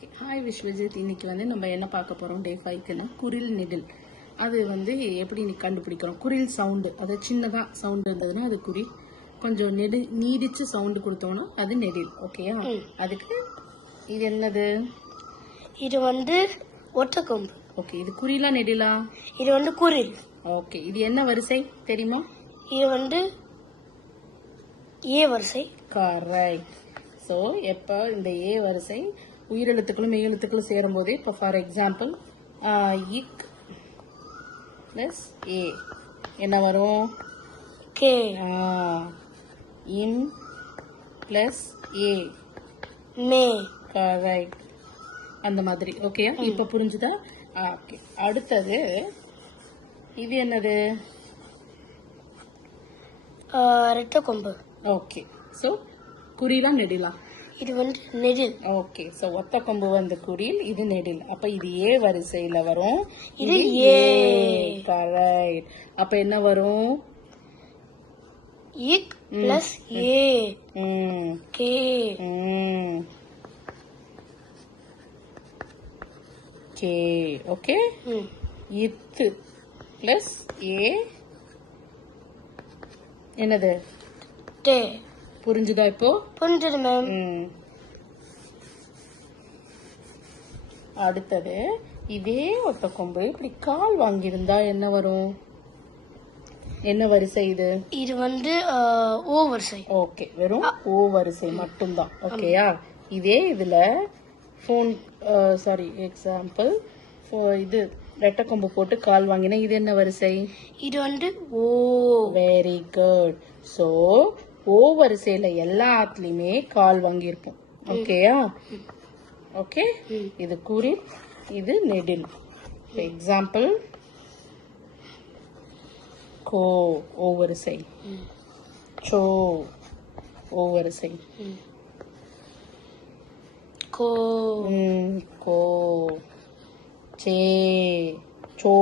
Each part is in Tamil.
Okay, hi Vishwajit. இன்னைக்கு நம்ம என்ன பார்க்க போகிறோம், டே 5க்குன்னு குரில் நெடில். அது எப்படி இன்னைக்கு கண்டுபிடிக்கிறோம். குரில் சவுண்டு, அது சின்னதாக சவுண்டு இருந்ததுன்னா அது குரில், கொஞ்சம் நீடிச்சு சவுண்டு கொடுத்தோன்னா அது நெடில். ஓகேயா? அதுக்கு இது என்னது? இது ஒட்டக்கொம்பு. ஓகே, இது குறிலா நெடிலா? இது குரில். ஓகே, இது என்ன வரிசை தெரியுமா? இது ஏ வரிசை. கரெக்ட். ஸோ எப்போ இந்த ஏ வரிசை உயிரெழுத்துக்களும் மெய்யெழுத்துக்களும் சேரும் போதே, இப்போ ஃபார் எக்ஸாம்பிள் இக் பிளஸ் ஏ என்ன வரும்? கே. இம் பிளஸ் ஏ மே. கரெக்ட். அந்த மாதிரி. ஓகேயா? இப்போ புரிஞ்சுதா? ஓகே, அடுத்தது இது என்னது? ரெட்டக்கொம்பு. ஓகே, ஸோ குறிலா நெடிலா? இது நெடில். ஓகே, ஸோ ஒத்த கொம்பு குறில், இது நெடில். அப்ப இது ஏ வரிசையில வரும், இது ஏ. கரெக்ட். அப்ப என்ன வரும்? இக் plus A K. K. Okay, இத்து பிளஸ் ஏ என்னது? டே. புரிஞ்சுதா இப்போ? புரிஞ்சது மேம். அடுத்தது இதே ஒத்த கொம்பு இப்படி கால் வாங்கியிருந்தா என்ன வரும்? என்ன வரிசை இது? இது ஓ வரிசை. ஓகே, வெறும் ஓ வரிசை மட்டும்தான். ஓகேயா? இதே இதுல போன் எக்ஸாம்பிள் இது ரெட்டை கொம்பு போட்டு கால் வாங்கினா இது என்ன வரிசை? இது ஓ. Very good. ஸோ ஓ வரிசையில எல்லாத்துலயுமே கால் வாங்கியிருப்போம். ஓகேயா? ஓகே, இது குறில், இது நெடில். எக்ஸாம்பிள் கோ ஓ வரிசை, சோ ஓ வரிசை, கோ கோ, சே சோ.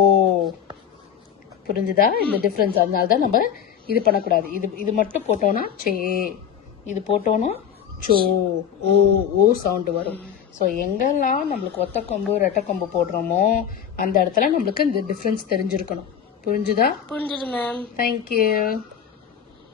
புரிஞ்சுதா இந்த டிஃபரன்ஸ்? அதனால தான் நம்ம இது பண்ணக்கூடாது. இது மட்டும் போட்டோம்னா சே, இது போட்டோம்னா சோ, ஓ ஓ சவுண்டு வரும். ஸோ எங்கெல்லாம் நம்மளுக்கு ஒத்த கொம்பு ரெட்டை கொம்பு போடுறோமோ அந்த இடத்துல நம்மளுக்கு இந்த டிஃபரன்ஸ் தெரிஞ்சிருக்கணும். புரிஞ்சுதா? புரிஞ்சுது மேம். தேங்க்யூ.